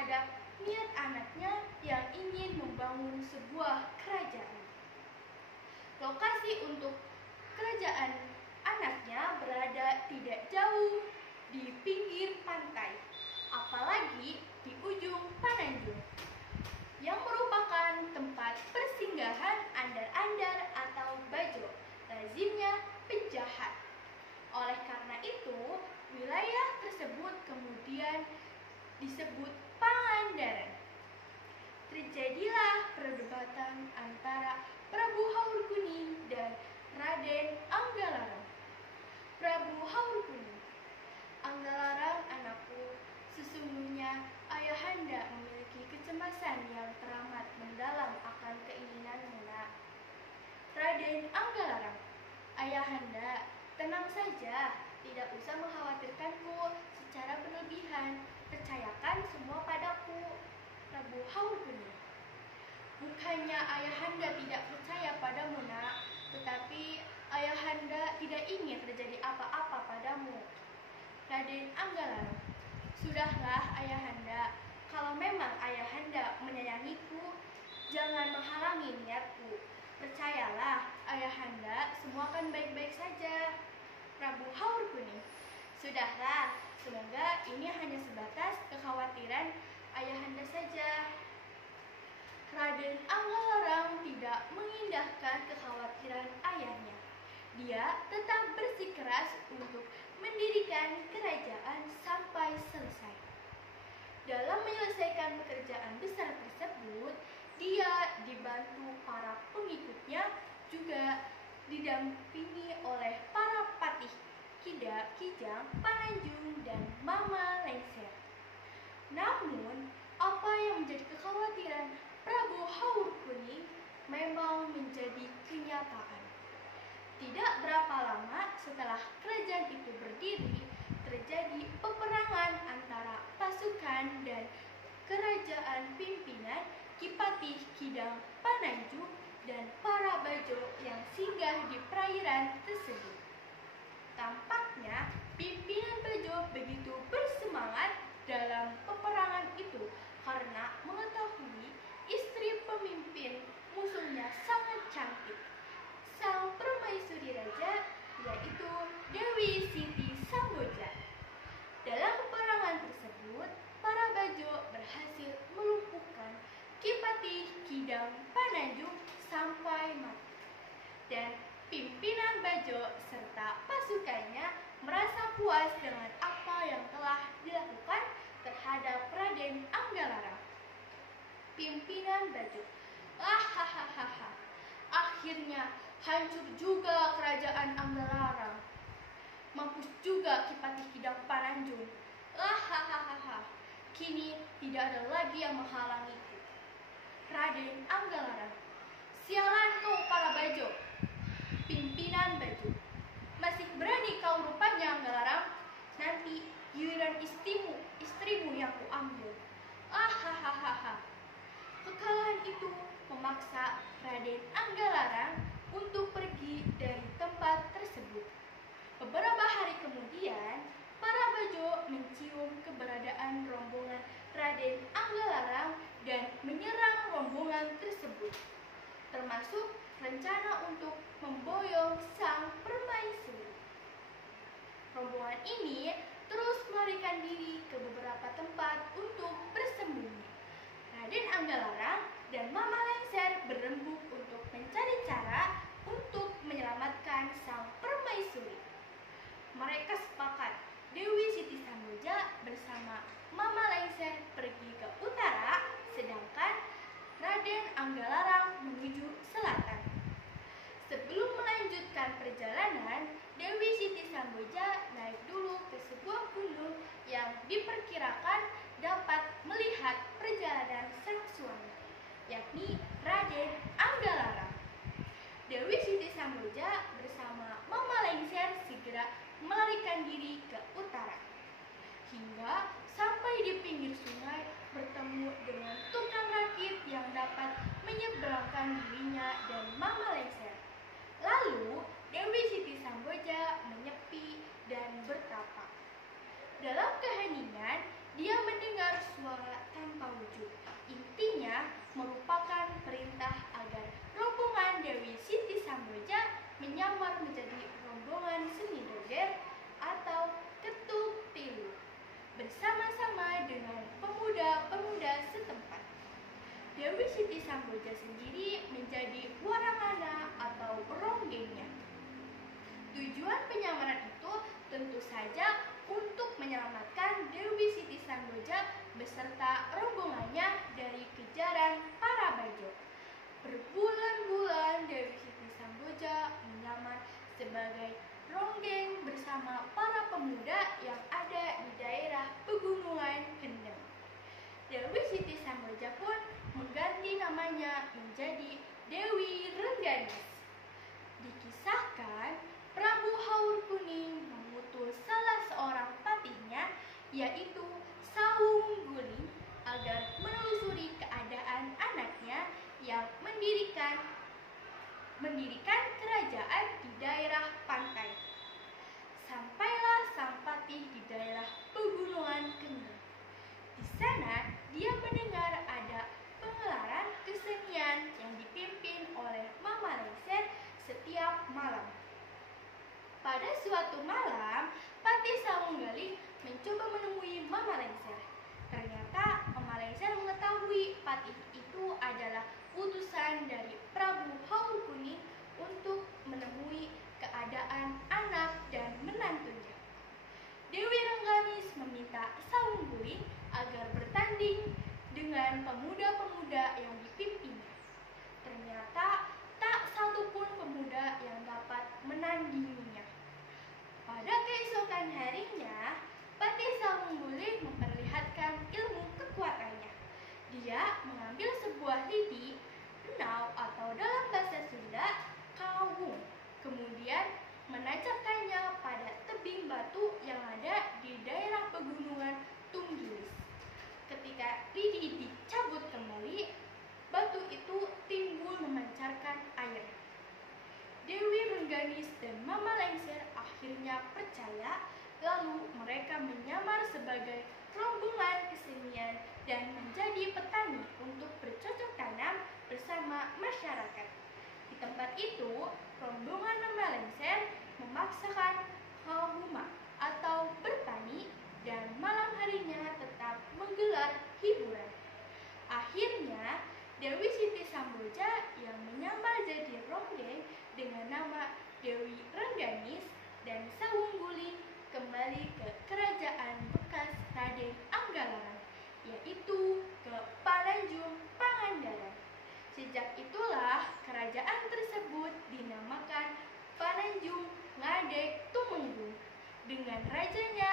terhadap niat anaknya yang ingin membangun sebuah kerajaan. Lokasi untuk kerajaan anaknya berada tidak jauh di pinggir pantai, apalagi di ujung Pananjung, yang merupakan tempat persinggahan andar-andar atau bajo, lazimnya penjahat. Oleh karena itu, wilayah tersebut kemudian disebut Pangandaran. Terjadilah perdebatan antara Prabu Haurkuni dan Raden Anggalarang. Prabu Haurkuni, "Anggalarang anakku, sesungguhnya ayahanda memiliki kecemasan yang teramat mendalam akan keinginanmu, nak." Raden Anggalarang, "Ayahanda, tenang saja, tidak usah mengkhawatirkanku secara berlebihan, percayakan semua padaku." Prabu Haurkuni, "Bukannya ayahanda tidak percaya padamu, nak, tetapi ayahanda tidak ingin terjadi apa-apa padamu." Raden Anggalarang, "Sudahlah ayahanda, kalau memang ayahanda menyayangiku, jangan menghalangi niatku. Percayalah ayahanda, semua akan baik-baik saja." Prabu Haurkuni, "Sudahlah, semoga ini hanya sebatas kekhawatiran ayahanda saja." Raden Anggalarang tidak mengindahkan kekhawatiran ayahnya. Dia tetap bersikeras untuk mendirikan kerajaan sampai selesai. Dalam menyelesaikan pekerjaan besar tersebut, dia dibantu para pengikutnya, juga didampingi oleh para patih Kijang, Pananjung, dan Mama Lengser. Namun, apa yang menjadi kekhawatiran Prabu Haurkuni memang menjadi kenyataan. Tidak berapa lama setelah kerajaan itu berdiri, terjadi peperangan antara pasukan dan kerajaan pimpinan Kipatih Kidang Pananjung dan para bajo yang singgah di perairan tersebut. Tampaknya pimpinan bajo begitu bersemangat dalam peperangan itu karena mengetahui istri pemimpin musuhnya sangat cantik, sang permaisuri raja, yaitu Dewi Siti Samboja. Dalam peperangan tersebut, para bajo berhasil melumpuhkan Kipatih Kidang Pananjung sampai mati. Dan pimpinan bajo serta pasukannya merasa puas dengan apa yang telah dilakukan terhadap Raden Anggalarang. Pimpinan bajo, "Hahaha, akhirnya hancur juga kerajaan Anggalarang. Mampus juga Kipatih Kidang Pananjung. Hahaha, kini tidak ada lagi yang menghalangiku." Raden Anggalarang, "Sialan kau para bajo." Pimpinan bajo, "Masih berani kau rupanya Anggalarang? Nanti giliran istrimu yang kuambil." Hahaha. Kekalahan itu memaksa Raden Anggalarang untuk pergi dari tempat tersebut. Beberapa hari kemudian, para bajo mencium keberadaan rombongan Raden Anggalarang dan menyerang rombongan tersebut, termasuk rencana untuk memboyong sang permaisuri. Rombongan ini terus melarikan diri ke beberapa tempat untuk bersembunyi. Raden Anggalarang dan Mama Lengser berembuk untuk mencari cara untuk menyelamatkan sang permaisuri. Mereka sepakat Dewi Siti Samboja bersama Mama Lengser pergi ke utara, sedangkan Raden Anggalarang menuju selatan. Sebelum melanjutkan perjalanan, Dewi Siti Samboja naik dulu ke sebuah gunung yang diperkirakan dapat melihat perjalanan sang suami, yakni Raden Anggalarang. Dewi Siti Samboja bersama Mama Lengser segera melarikan diri ke utara, hingga sampai di pinggir sungai bertemu dengan tukang rakit yang dapat menyeberangkan dirinya dan Mama Lengser. Lalu Dewi Siti Samboja menyepi dan bertapa. Dalam keheningan, dia mendengar suara tanpa Samboja sendiri menjadi waramana atau ronggengnya. Tujuan penyamaran itu tentu saja untuk menyelamatkan Dewi Siti Samboja beserta rombongannya dari kejaran para Bajo. Berbulan-bulan Dewi Siti Samboja menyamar sebagai ronggeng bersama para pemuda yang ada di daerah pegunungan Kendeng. Dewi Siti Samboja pun mengganti namanya menjadi Dewi Rengganis. Dikisahkan Prabu Haur Kuning mengutus salah seorang patihnya, yaitu Sawung Guling, agar menelusuri keadaan anaknya yang mendirikan kerajaan di daerah pantai. Sampailah sang patih di daerah pegunungan Kendeng. Di sana dia mendengar ada pengelaran kesenian yang dipimpin oleh Mama Lengser setiap malam. Pada suatu malam, Patih Sawung Galing mencoba menemui Mama Lengser. Ternyata Mama Lengser mengetahui Patih itu adalah utusan dari Prabu Haur Kuning untuk menemui keadaan anak dan menantunya. Dewi Rengganis meminta Sawung Guling agar bertanding dengan pemuda-pemuda yang dipimpinnya. Ternyata tak satupun pemuda yang dapat menandinginya. Pada keesokan harinya, Patih Sawung Guling memperlihatkan ilmu kekuatannya. Dia mengambil sebuah lidi, benau atau dalam bahasa Sunda, kawung, kemudian menancapkannya pada tebing batu yang ada di daerah pegunungan Tunggilis. Ketika lidi dicabut kembali, batu itu timbul memancarkan air. Dewi Rengganis dan Mama Lengser akhirnya percaya, lalu mereka menyamar sebagai rombongan kesenian dan menjadi petani untuk bercocok tanam bersama masyarakat. Di tempat itu, rombongan Mama Lengser memaksakan hauma atau bertani dan malam harinya tetap menggelar hiburan. Akhirnya, Dewi Siti Samboja yang menyamar jadi ronggeng dengan nama Dewi Rengganis dan Sawung Guling kembali ke kerajaan bekas Raden Anggalaran, yaitu ke Pananjung Pangandaran. Sejak itulah kerajaan tersebut dinamakan Pananjung Ngadek Tumenggung, dengan rajanya